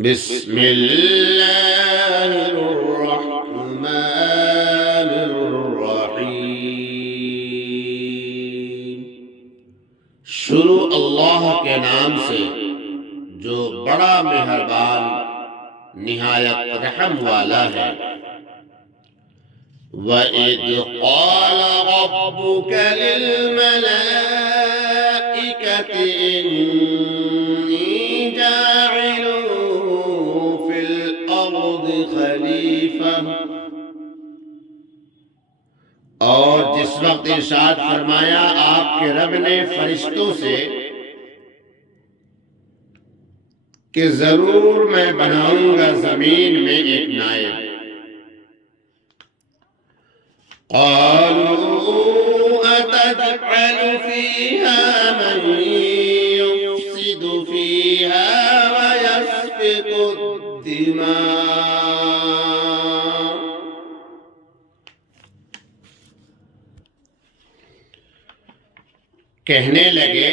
بسم اللہ الرحمن الرحیم۔ شروع اللہ کے نام سے جو بڑا مہربان نہایت رحم والا ہے۔ وَإِذْ قَالَ رَبُّكَ لِلْمَلَائِكَةِ إِنِّي جَاعِلٌ فِي الْأَرْضِ خَلِيفَةً، اور جس وقت ارشاد فرمایا آپ کے رب نے فرشتوں سے کہ ضرور میں بناؤں گا زمین میں ایک نائب۔ قالوا أتجعل فيها من يفسد فيها ويسفك الدماء، کہنے لگے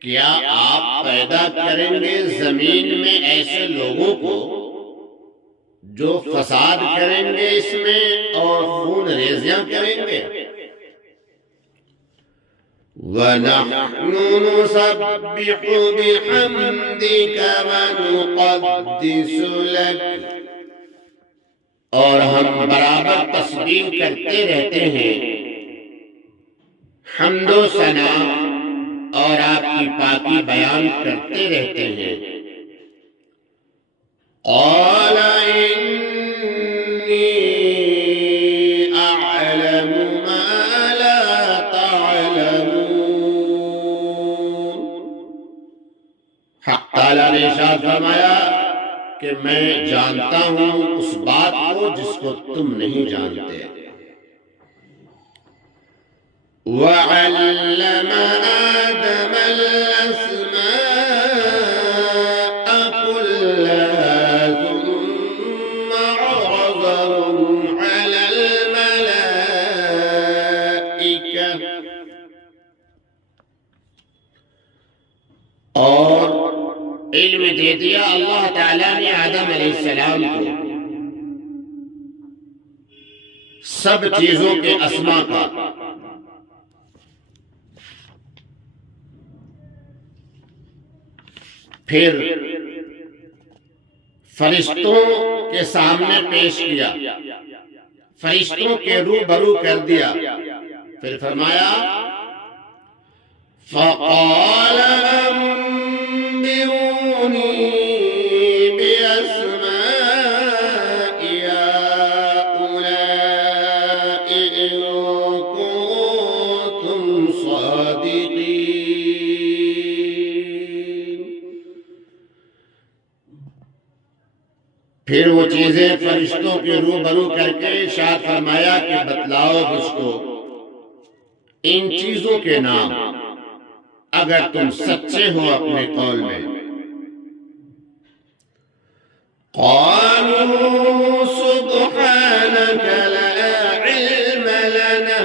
کیا آپ پیدا کریں گے زمین میں ایسے لوگوں کو جو فساد کریں گے اس میں اور خون ریزیاں کریں گے۔ وَنَحْنُ نُسَبِّحُ بِحَمْدِكَ وَنُقَدِّسُ لَكَ، اور ہم برابر تسبیح کرتے رہتے ہیں، حمد و ثنا اور آپ کی پاکی بیان کرتے رہتے ہیں۔ قال إني أعلم ما لا تعلمون، حق تعالیٰ نے ارشاد فرمایا کہ میں جانتا ہوں اس بات کو جس کو تم نہیں جانتے۔ وَعَلَّمَ آدَمَ الْأَسْمَاءَ كُلَّهَا ثُمَّ عَرَضَهُمْ عَلَى الْمَلَائِكَةِ، اور علم دے دیا اللہ تعالیٰ نے آدم علیہ السلام کو سب چیزوں کے اسما کا۔ پھر فرشتوں کے سامنے پیش کیا، فرشتوں کے روبرو کر دیا، پھر فرمایا فَقَالَ أَنبِئُونِي بِأَسْمَاءِ هَؤُلَاءِ إِن كُنتُمْ صَادِقِينَ۔ پھر وہ چیزیں فرشتوں کے روبرو کر کے ارشاد فرمایا کہ بتلاؤ مجھ کو ان چیزوں کے نام اگر تم سچے ہو اپنے قول میں۔ قالوا سبحانك لا علم لنا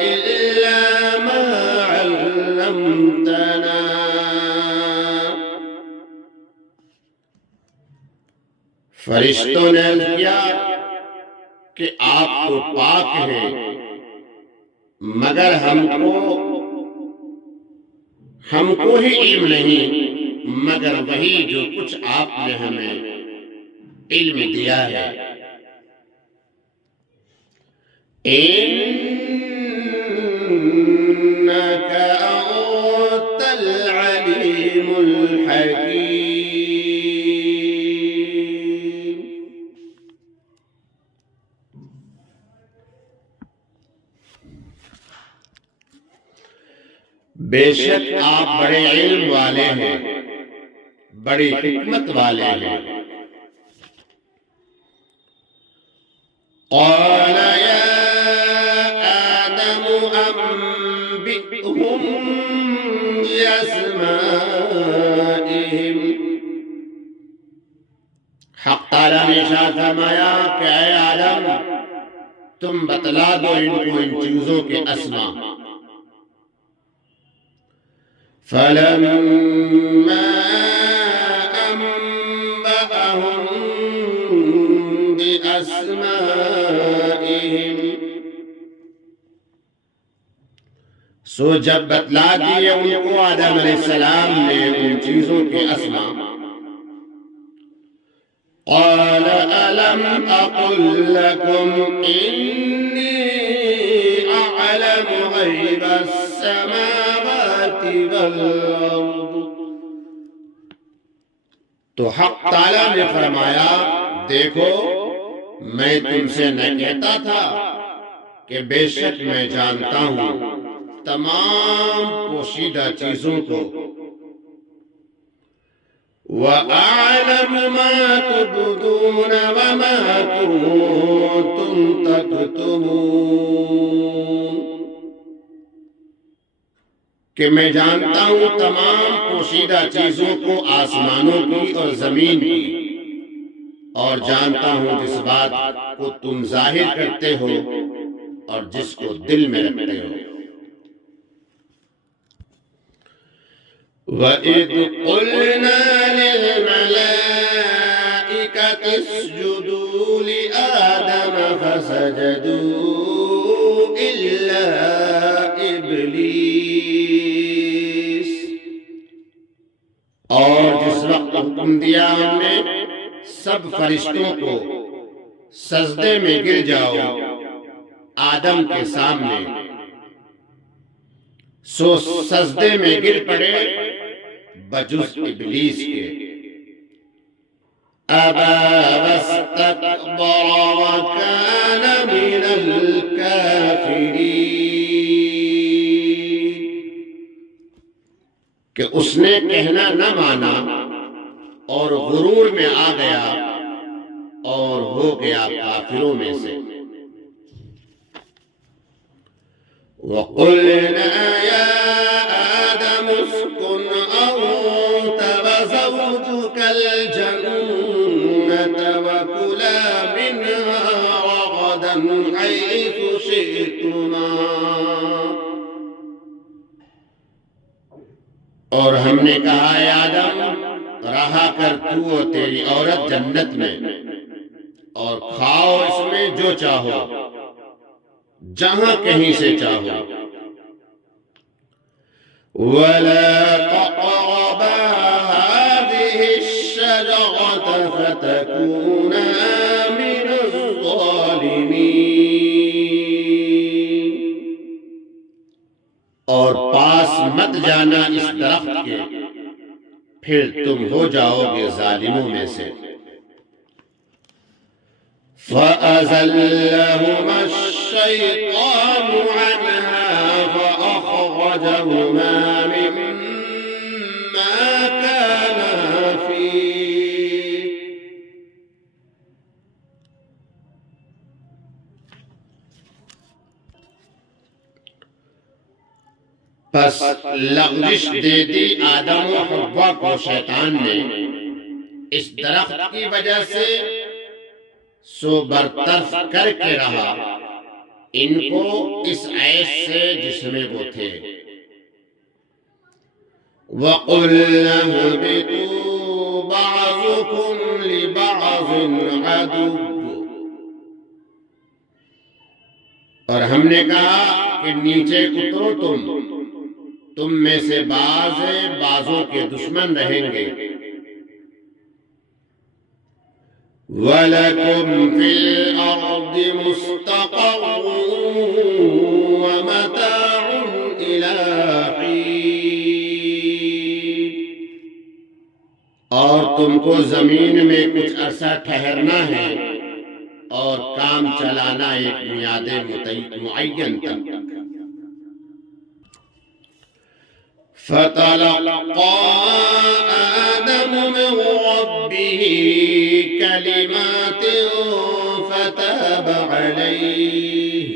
إلا ما علمتنا، فرشتوں نے عرض کیا کہ آپ تو پاک ہیں، مگر ہم کو ہی علم نہیں مگر وہی جو کچھ آپ نے ہمیں علم دیا ہے۔ إِنَّكَ أَنْتَ الْعَلِيمُ الْحَكِيمُ۔ بے شک آپ بڑے علم والے ہیں، بڑی حکمت والے ہیں۔ قال يا آدم أنبئهم بأسمائهم، حق تعالیٰ نے ارشاد فرمایا کہ اے آدم تم بتلا دو ان کو ان چیزوں کے اسما۔ فلما سو جب بتلا دیے ان کو آدم علیہ السلام نے ان چیزوں کے اسما، قال ألم أقل لكم إني أعلم غيب السماوات والأرض؟ تو حق تعالیٰ نے فرمایا دیکھو میں تم سے نہ کہتا تھا کہ بے شک میں جانتا ہوں تمام پوشیدہ چیزوں کو، وَأَعْلَمُ مَا تُبْدُونَ وَمَا كُنتُمْ تَكْتُمُونَ، کہ میں جانتا ہوں تمام پوشیدہ چیزوں کو آسمانوں کی اور زمین کی، اور جانتا ہوں جس بات کو تم ظاہر کرتے ہو اور جس کو دل میں رکھتے ہو۔ وَإِذْ قُلْنَا لِلْمَلَائِكَةِ اسْجُدُوا لِآدَمَ فَسَجَدُوا إِلَّا إِبْلِيسَ، اور جس وقت حکم دیا ہم نے سب فرشتوں کو سجدے میں گر جاؤ آدم کے سامنے، سو سجدے میں گر پڑے بجز ابلیس کے۔ ابا واستکبر وکان من الکافرین، کہ اس نے کہنا نہ مانا اور غرور میں آ گیا اور ہو گیا کافروں میں سے۔ وَقُلْنَا يَا آدَمُ اسْكُنْ أَنْتَ وَزَوْجُكَ الْجَنَّةَ وَكُلَا مِنْهَا رَغَدًا حَيْثُ شِئْتُمَا، اور ہم نے کہا اے آدم رہا کر تو اور تیری عورت جنت میں، اور کھاؤ اس میں جو چاہو جہاں کہیں سے چاہو، وَلَا تَقْرَبَا هَٰذِهِ الشَّجَرَةَ فَتَكُونَا مِنَ الظَّالِمِينَ، اور پاس مت جانا اس درخت کے، پھر تم ہو جاؤ گے ظالموں میں سے۔ فَأَزَلَّهُمَا الشَّيْطَانُ عَنْهَا فَأَخْرَجَهُمَا مِمَّا كَانَا فِيهِ، پس لغزش دے دی آدم و حوا کو شیطان نے اس درخت کی وجہ سے، سو برطرف کر کے رہا ان کو اس عیش سے جس میں وہ تھے۔ وَقُلْنَا اهْبِطُوا بَعْضُكُمْ لِبَعْضٍ عَدُوٌّ، اور ہم نے کہا کہ نیچے اترو تم میں سے بعض بعضوں کے دشمن رہیں گے۔ وَلَكُمْ فِي الْأَرْضِ مُسْتَقَرٌّ وَمَتَاعٌ إِلَىٰ حِينٍ، اور تم کو زمین میں کچھ عرصہ ٹھہرنا ہے اور کام چلانا ایک میعاد معین تک۔ فَتَلَقَّىٰ آدَمُ مِن رَّبِّهِ كَلِمَاتٍ فَتَابَ عَلَيْهِ،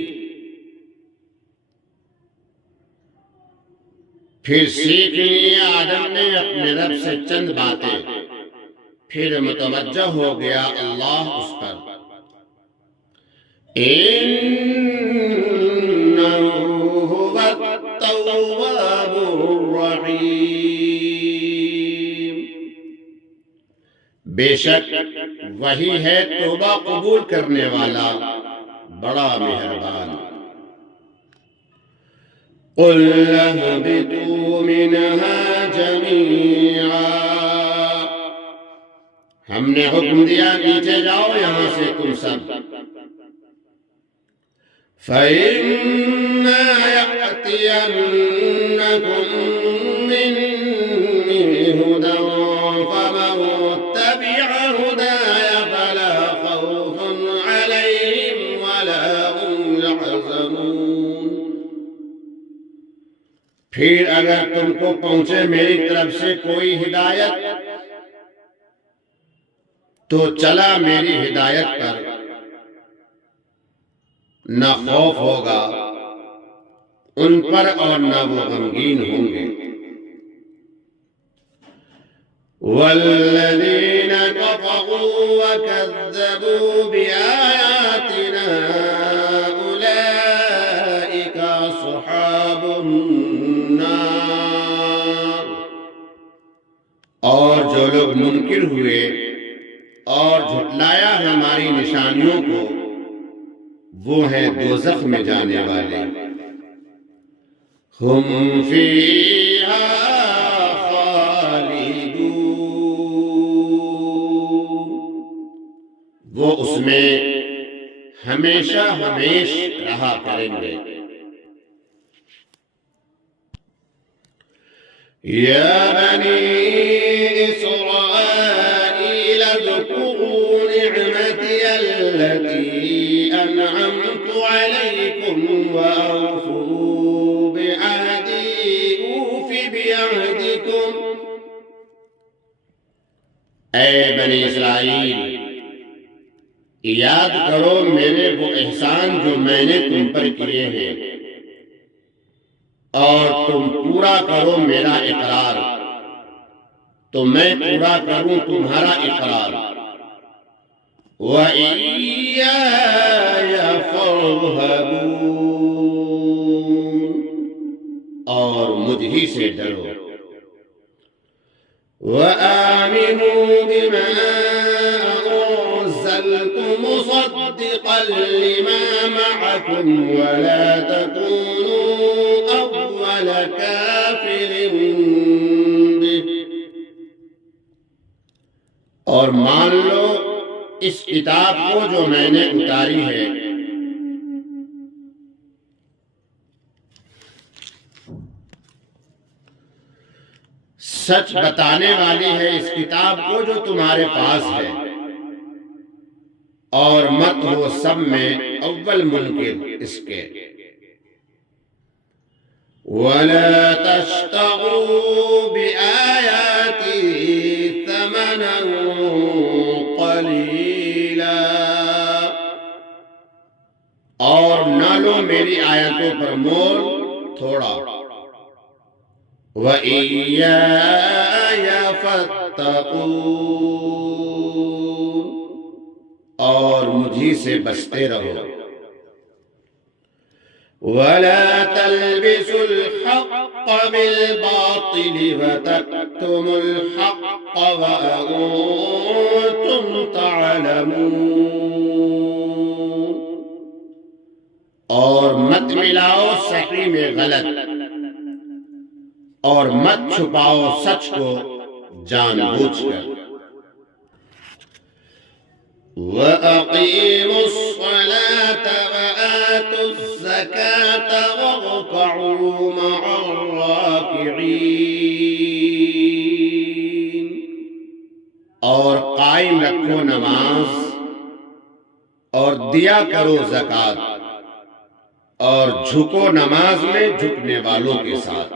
پھر سیکھ لیا آدم نے اپنے رب سے چند باتیں، پھر متوجہ ہو گیا اللہ اس پر۔ إِنَّهُ هُوَ التَّوَّابُ الرَّحِيمُ، بے شک وہی ہے توبہ قبول کرنے والا، بڑا مہربان۔ قل اهبطوا منها جميعا، ہم نے حکم دیا نیچے جاؤ یہاں سے تم سب. فَإِمَّا يَأْتِيَنَّكُم مِّنِّي هُدًى فَمَن تَبِعَ هُدَايَ فَلَا خَوْفٌ عَلَيْهِمْ وَلَا هُمْ يَحْزَنُونَ. پھر اگر تم کو پہنچے میری طرف سے کوئی ہدایت تو چلا میری ہدایت پر، نہ خوف ہوگا ان پر اور نہ وہ غمگین ہوں گے. والذین کفروا وکذبوا بآیاتنا اولئک اصحاب النار. اور جو لوگ منکر ہوئے اور جھٹلایا ہماری نشانیوں کو، وہ ہیں دوزخ میں جانے والے. ہم فیہا خالدون، وہ اس میں ہمیشہ ہمیش رہا کریں گے. یا بنی اسرائیل اذکروا نعمتی التي أنعمت عليكم وأوفوا بعهدي أوف بعهدكم. اے بنی اسرائیل، یاد کرو میرے وہ احسان جو میں نے تم پر کیے ہیں، اور تم پورا کرو میرا اقرار تو میں پورا کروں تمہارا اقرار. وَإِيَّايَ فَارْهَبُونَ، اور مجھ ہی سے ڈرو. وَآمِنُوا بِمَا أَنزَلْتُ مُصَدِّقًا لِمَا مَعَكُمْ وَلَا تَكُونُوا أَوَّلَ كَافِرٍ بِهِ، اور مان لو اس کتاب کو جو میں نے اتاری ہے. سچ بتانے والی ہے اس کتاب کو جو تمہارے پاس ہے، اور مت ہو سب میں اول منکر اس کے. وَلَا تَشْتَرُوا بِآيَاتِي ثَمَنًا قَلِيلًا، اور نہ لو میری آیتوں پر مول تھوڑا. وَإِيَّايَ فَاتَّقُونَ، اور مجھی سے بچتے رہو. وَلَا تَلْبِسُوا الْحَقَّ بِالْبَاطِلِ وَتَكْتُمُوا الْحَقَّ وَأَنْتُمْ تَعْلَمُونَ، اور مت ملاؤ صحیح میں غلط، اور مت چھپاؤ سچ کو جان بوجھ کر. وَأَقِيمُوا الصَّلَاةَ وَآتُوا الزَّكَاةَ وَارْكَعُوا مَعَ الرَّاكِعِينَ، اور قائم رکھو نماز اور دیا کرو زکوٰۃ، اور جھکو نماز میں جھکنے والوں کے ساتھ.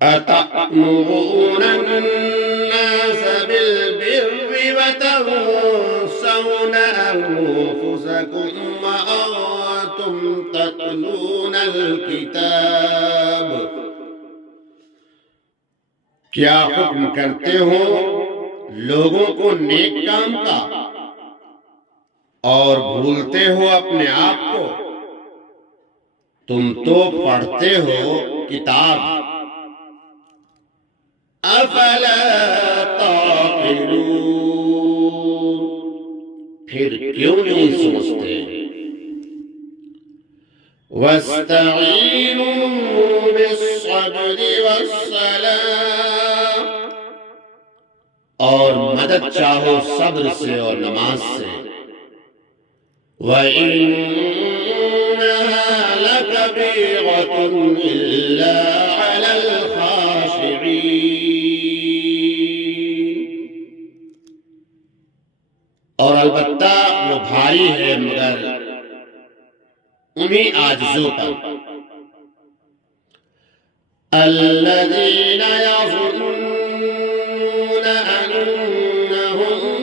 أَتَأْمُرُونَ النَّاسَ بِالْبِرِّ وَتَنْسَوْنَ أَنفُسَكُمْ وَأَنْتُمْ تَتْلُونَ الْكِتَابَ. کیا حکم کرتے ہو لوگوں کو نیک کام کا اور بھولتے ہو اپنے آپ کو؟ تم تو پڑھتے ہو کتاب. افلا تعقلون، پھر کیوں نہیں سوچتے؟ وَاسْتَعِينُوا بِالصَّبْرِ وَالصَّلَاةِ، اور مدد چاہو صبر سے اور نماز سے. وَإِنَّهَا لَكَبِيرَةٌ إِلَّا عَلَى الْخَاشِعِينَ، اور البتہ وہ بھاری ہے مگر انہیں عاجزوں پر. الَّذِينَ يَظُنُّونَ أَنَّهُم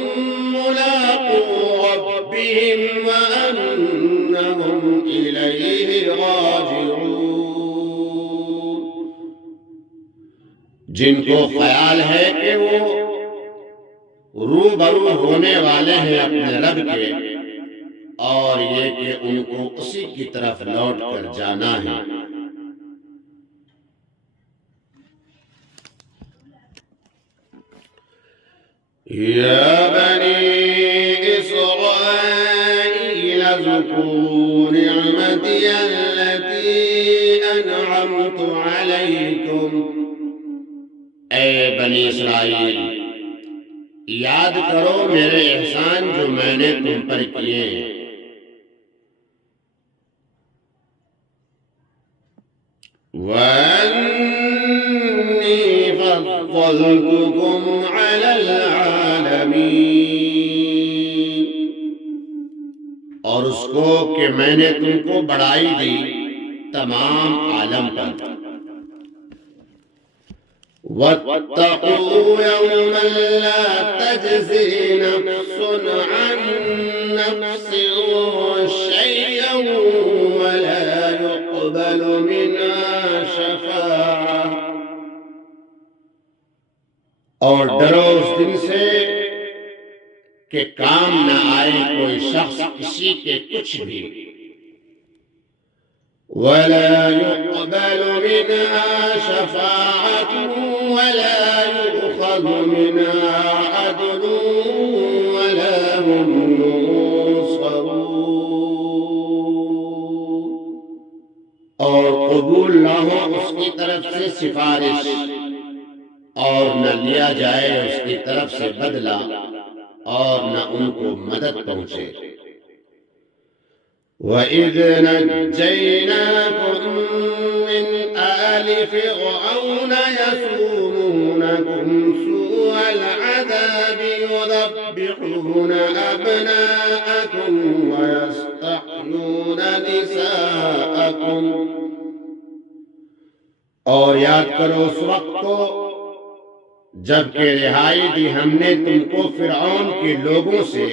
مُّلَاقُو رَبِّهِمْ وَأَنَّهُمْ إِلَيْهِ رَاجِعُونَ، جن کو خیال ہے کہ وہ روبرو ہونے والے ہیں اپنے رب کے، اور یہ کہ ان کو اسی کی طرف لوٹ کر جانا ہے. یا بنی اسرائیل اذکروا نعمتی التي انعمت علیکم، اے بنی اسرائیل یاد کرو میرے احسان جو میں نے تم پر کیے ہیں. وَأَنِّي فَضَّلْتُكُمْ عَلَى الْعَالَمِينَ، اور اس کو کہ میں نے تم کو بڑائی دی تمام عالم پر. وَاتَّقُوا يَوْمًا لَا تَجْزِي نَفْسٌ عَن نَّفْسٍ شَيْئًا وَلَا يُقْبَلُ مِنْهَا شَفَاعَةٌ، اور ڈرو اس دن سے کہ کام نہ آئے کوئی شخص کسی کے کچھ بھی. وَلَا يُقْبَلُ مِنْهَا شَفَاعَةٌ وَلَا يُؤْخَذُ مِنْهَا عَدْلٌ وَلَا هُمْ يُنصَرُونَ، اور قبول نہ ہو اس کی طرف سے سفارش، اور نہ لیا جائے اس کی طرف سے بدلہ، اور نہ ان کو مدد پہنچے. وَإِذْ نَجَّيْنَاكُمْ مِنْ آلِ فِرْعَوْنَ يَسُومُونَكُمْ سُوءَ الْعَذَابِ يُذَبِّحُونَ أَبْنَاءَكُمْ وَيَسْتَحْيُونَ نِسَاءَكُمْ، اور یاد کرو اس وقت کو جب کہ رہائی دی ہم نے تم کو فرعون کے لوگوں سے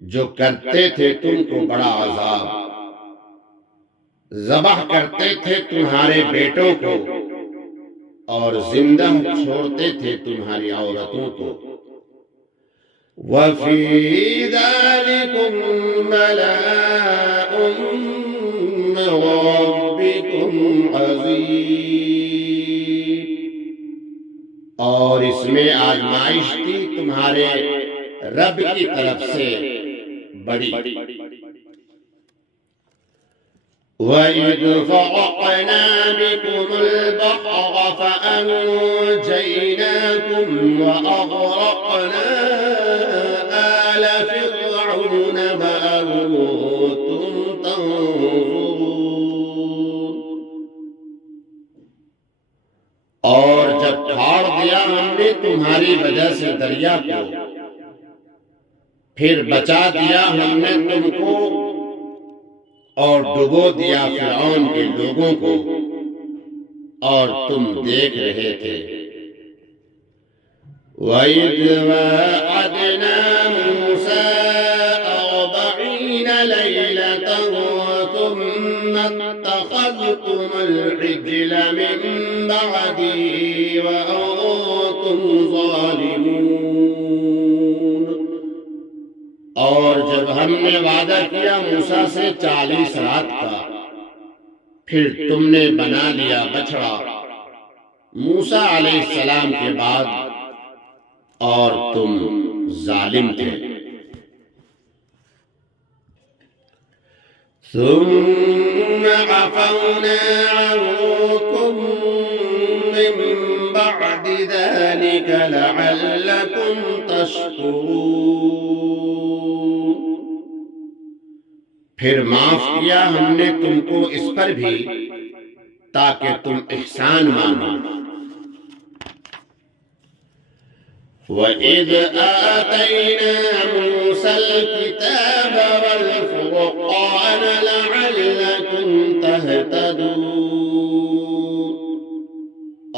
جو کرتے تھے تم کو بڑا عذاب. ذبح کرتے تھے تمہارے بیٹوں کو اور زندہ چھوڑتے تھے تمہاری عورتوں کو. وَفِي ذَلِكُمْ بَلَاءٌ مِّن رَّبِّكُمْ عَظِيمٌ، اور اس میں آزمائش تھی تمہارے رب کی طرف سے بڑی. وَإِذْ فَرَقْنَا بِكُمُ الْبَحْرَ فَأَنجَيْنَاكُمْ وَأَغْرَقْنَا آلَ فِرْعَوْنَ وَأَنتُمْ تَنظُرُونَ، اور جب پھاڑ دیا ہم نے تمہاری وجہ سے دریا کو، پھر بچا دیا ہم نے تم کو اور ڈبو دیا فرعون کے لوگوں کو، اور تم دیکھ رہے تھے. وَإِذْ وَاعَدْنَا مُوسَىٰ 40 لَيْلَةً ثُمَّ اتَّخَذْتُمُ الْعِجْلَ مِن بَعْدِهِ وَأَنتُمْ ظَالِمُونَ، اور جب ہم نے وعدہ کیا موسیٰ سے 40 رات کا، پھر تم نے بنا لیا بچڑا موسیٰ علیہ السلام کے بعد، اور تم ظالم تھے. ثم عفونا عنكم من بعد ذلك لعلكم تشکرون، پھر معاف کیا ہم نے تم کو اس پر بھی تاکہ تم احسان مانو۔ وَإِذْ آتَيْنَا مُوسَى الْكِتَابَ وَالْفُرْقَانَ لَعَلَّكُمْ تَهْتَدُونَ،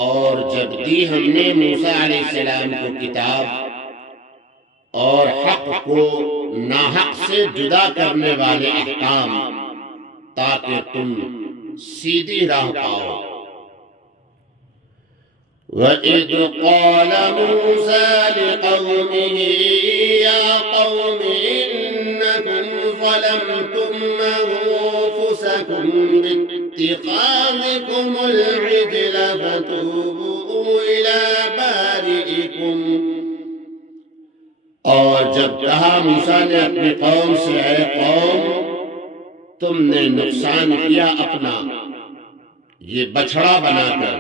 اور جب دی ہم نے موسیٰ علیہ السلام کو کتاب اور حق کو ناحق سے جدا کرنے والے احکام تاکہ تم سیدھی راہ پاؤ۔ وَإِذْ قَالَ مُوسَى لِقَوْمِهِ يَا قَوْمِ إِنَّكُمْ ظَلَمْتُمْ أَنفُسَكُمْ بِاتِّخَاذِكُمُ الْعِجْلَ فَتُوبُوا إِلَى بَارِئِكُمْ، اور جب کہا موسیٰ نے اپنی قوم سے، اے قوم تم نے نقصان کیا اپنا یہ بچھڑا بنا کر،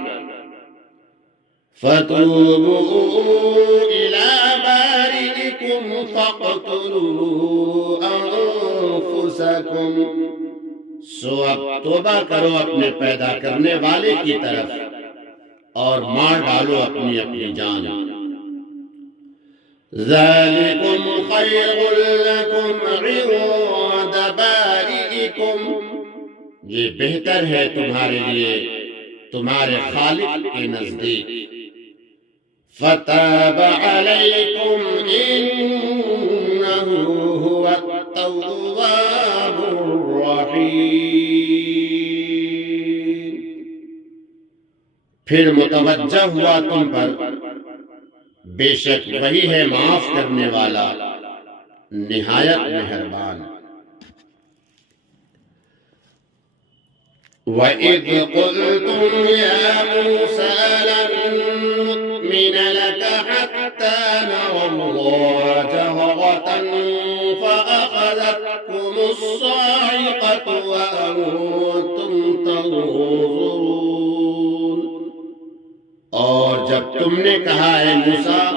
فَتُوبُوا إِلَى بَارِئِكُمْ فَاقْتُلُوا أَنفُسَكُمْ، سو اب توبہ کرو اپنے پیدا کرنے والے کی طرف اور مار ڈالو اپنی اپنی جان۔ ذَلِكُمْ خَيْرٌ لَكُمْ عِندَ بَارِئِكُمْ، یہ بہتر ہے تمہارے لیے تمہارے خالق کے نزدیک۔ فَتَابَ عَلَيْكُمْ إِنَّهُ هُوَ التَّوَّابُ الرَّحِيمُ، پھر متوجہ ہوا تم پر، بے شک وہی ہے معاف کرنے والا نہایت مہربان۔ وَإِذْ قُلْتُمْ يَا مُوسَى لَن نُّؤْمِنَ لَكَ حَتَّى نَرَى اللَّهَ جَهْرَةً فَأَخَذَتْكُمُ الصَّاعِقَةُ وَأَنتُمْ تَنظُرُونَ، اور جب تم نے کہا اے موسیٰ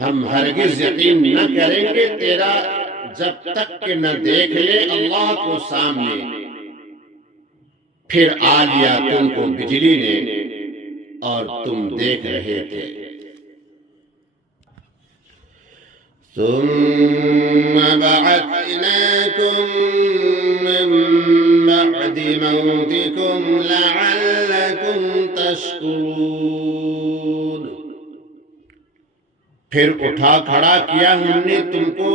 ہم ہرگز یقین نہ کریں گے تیرا جب تک کہ نہ دیکھ لے اللہ کو سامنے، پھر آ لیا تم کو بجلی نے اور تم دیکھ رہے تھے۔ ثم بعثناكم من بعد موتكم لعلكم تشكرون، پھر اٹھا کھڑا کیا ہم نے تم کو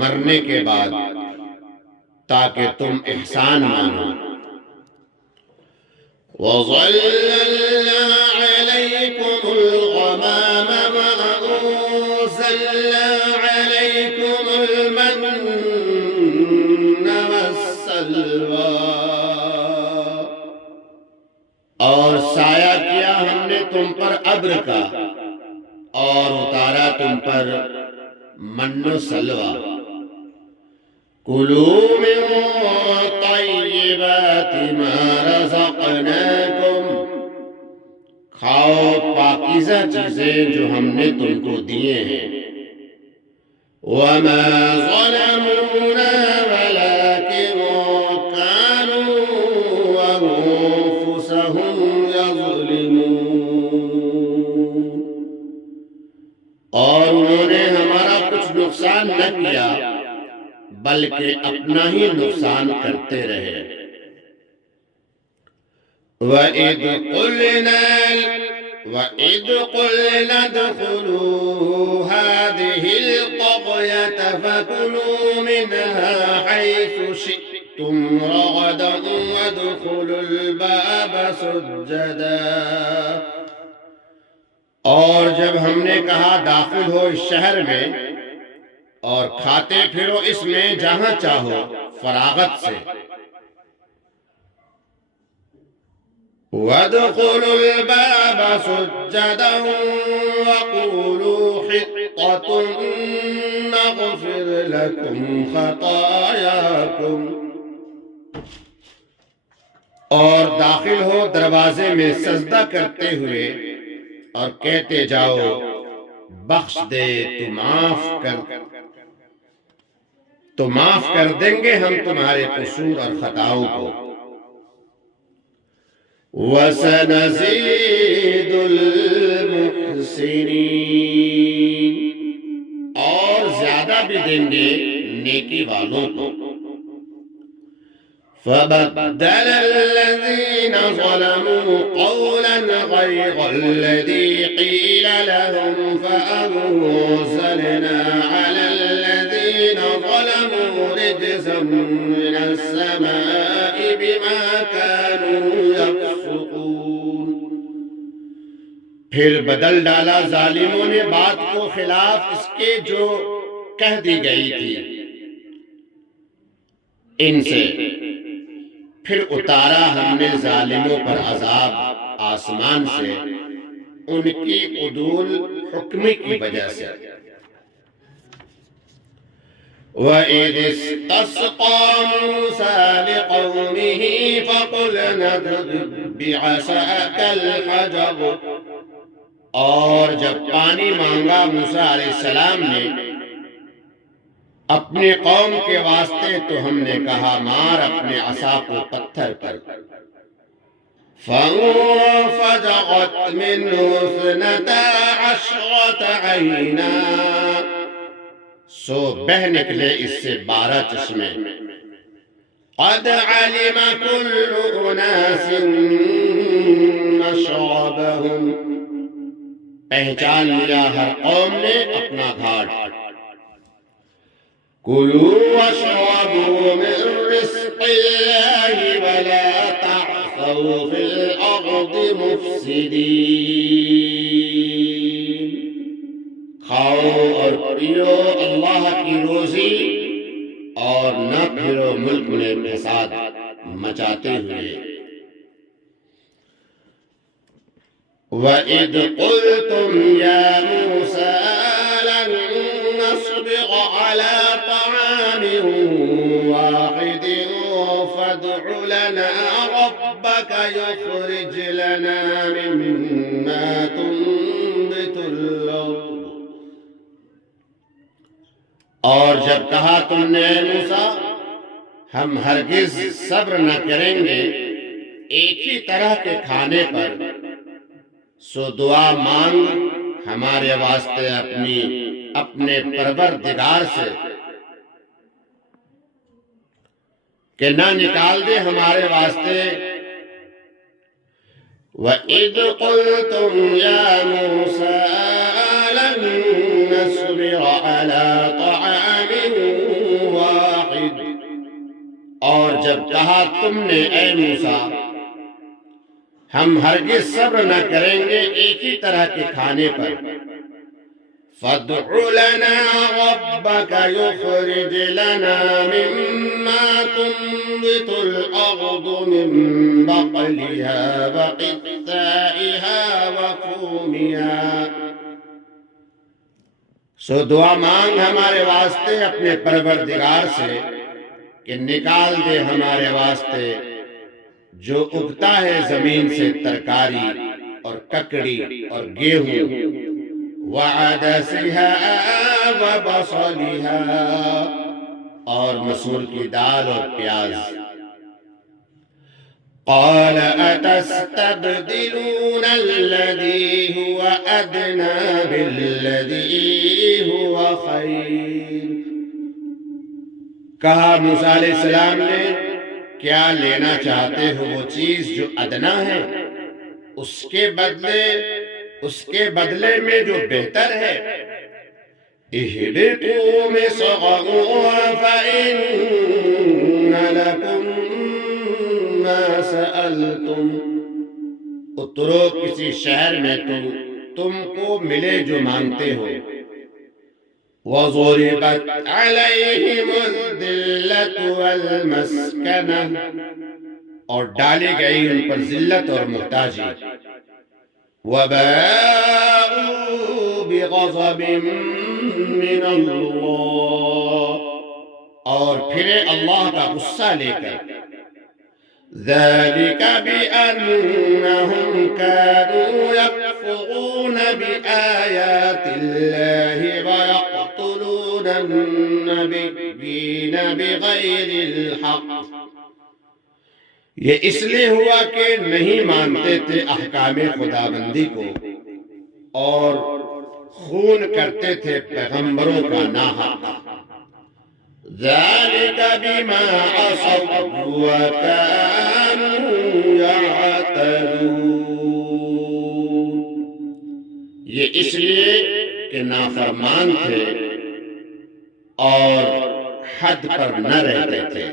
مرنے کے بعد تاکہ تم احسان مانو۔ وَظَلَّلْنَا عَلَيْكُمُ الْغَمَامَ وَأَنزَلْنَا عَلَيْكُمُ الْمَنَّ وَالسَّلْوَىٰ، اور سایہ کیا ہم نے تم پر ابر کا اور اتارا تم پر من و سلوہ۔ کُلُوا مِن طَیِّبَاتِ مَا رَزَقْنَاکُمْ، کھاؤ پاکیزہ چیزیں جو ہم نے تم کو دیے ہیں۔ وَمَا ظَلَمُونَا وَلَٰكِن كَانُوا أَنفُسَهُمْ يَظْلِمُونَ، اور انہوں نے ہمارا کچھ نقصان نہ کیا بلکہ اپنا ہی نقصان کرتے رہے۔ وَإِذْ قُلْنَا ادْخُلُوا هَٰذِهِ الْقَرْيَةَ فَكُلُوا مِنْهَا حَيْثُ شِئْتُمْ رَغَدًا وَادْخُلُوا الْبَابَ سُجَّدًا، اور جب ہم نے کہا داخل ہو اس شہر میں اور کھاتے پھرو اس میں جہاں چاہو فراغت سے۔ وَادْخُلُوا الْبَابَ سُجَّدًا وَقُولُوا حِطَّةٌ نَغْفِرْ لَكُمْ خَطَايَاكُمْ، اور داخل ہو دروازے میں سجدہ کرتے ہوئے اور کہتے جاؤ بخش دے تو معاف کر دیں گے ہم تمہارے قصور اور خطاؤں کو۔ وَسَنَزِيدُ الْمُحْسِنِينَ، اور زیادہ بھی دیں گے نیکی والوں کو۔ فَبَدَّلَ الَّذِينَ ظَلَمُوا قَوْلًا غَيْرَ الَّذِي قِيلَ لَهُمْ فَأَنزَلْنَا عَلَى الَّذِينَ ظَلَمُوا رِجْزًا مِّنَ السَّمَاءِ بِمَا كَانُوا يَفْسُقُونَ۔ پھر بدل ڈالا ظالموں نے بات کو خلاف اس کے جو کہہ دی گئی تھی ان سے، پھر اتارا ہم نے ظالموں پر عذاب آسمان سے ان کی عدول حکمی کی وجہ سے۔ وَإِذِ اسْتَسْقَىٰ مُوسَىٰ لِقَوْمِهِ فَقُلْنَا اضْرِب بِّعَصَاكَ الْحَجَرَ، اور جب پانی مانگا موسیٰ علیہ السلام نے اپنی قوم کے واسطے تو ہم نے کہا مار اپنے عصا کو پتھر پر۔ فَانفَجَرَتْ مِنْهُ اثْنَتَا عَشْرَةَ عَيْنًا، سو بہہ نکلے اس سے 12 چشمے۔ قَدْ عَلِمَ كُلُّ أُنَاسٍ مَّشْرَبَهُمْ، پہچان لیا ہر قوم نے اپنا گھاٹ۔ كُلُوا وَاشْرَبُوا مِن رِّزْقِ اللَّهِ وَلَا تَعْثَوْا فِي الْأَرْضِ مُفْسِدِينَ، کھاؤ اور پیو اللہ کی روزی اور نہ پھرو ملک میں فساد مچاتے ہوئے۔ وَإِذْ قُلْتُمْ يَا مُوسَىٰ لَن نَّصْبِرَ عَلَىٰ طَعَامٍ وَاحِدٍ فَادْعُ لَنَا رَبَّكَ يُخْرِجْ لَنَا مِمَّا تُنبِتُ الْأَرْضُ، اور جب کہا تم نے اے موسیٰ ہم ہرگز صبر نہ کریں گے ایک ہی طرح کے کھانے پر، سو دعا مانگ ہمارے واسطے اپنے پروردگار سے کہ نہ نکال دے ہمارے واسطے۔ وَإِذْ قُلْتُمْ يَا مُوسَىٰ لَن نَّصْبِرَ عَلَىٰ طَعَامٍ وَاحِدٍ، اور جب کہا تم نے اے موسیٰ ہم ہرگز صبر نہ کریں گے ایک ہی طرح کے کھانے پر، فَادْعُ لَنَا رَبَّكَ يُخْرِجْ لَنَا مِمَّا تُنبِتُ الْأَرْضُ مِن بَقْلِهَا وَقِثَّائِهَا وَفُومِهَا، سو دعا مانگ ہمارے واسطے اپنے پروردگار سے کہ نکال دے ہمارے واسطے جو اگتا ہے زمین سے ترکاری اور ککڑی اور گیہوں، وعدسها وبصلها، اور مسور کی دال اور پیاز۔ قال اتستبدلون الذي هو ادنى بالذي هو خير، کہا موسیٰ علیہ السلام نے کیا لینا چاہتے ہو وہ چیز جو ادنا ہے اس کے بدلے میں جو بہتر ہے۔ اہبطوا مصرا فإن لكم ما سألتم، اترو کسی شہر میں تم کو ملے جو مانگتے ہو۔ وَضُرِبَتْ عَلَيْهِمُ الذِّلَّةُ وَالْمَسْكَنَةُ، اور ڈالی گئی ان پر ذلت اور محتاجی۔ وَبَاءُوا بِغَضَبٍ مِّنَ اللَّهِ، اور پھرے اللہ کا غصہ لے کر۔ ذلك بأنهم كانوا يكفرون بآيات الله ويقتلون النبيين بغير الحق، یہ اس لیے ہوا کہ نہیں مانتے تھے احکام خداوندی کو اور خون کرتے تھے پیغمبروں کا ناحق۔ ذلك بما عصوا وكانوا يعتدون، یہ اس لیے کہ نافرمان تھے اور حد پر نہ رہتے تھے۔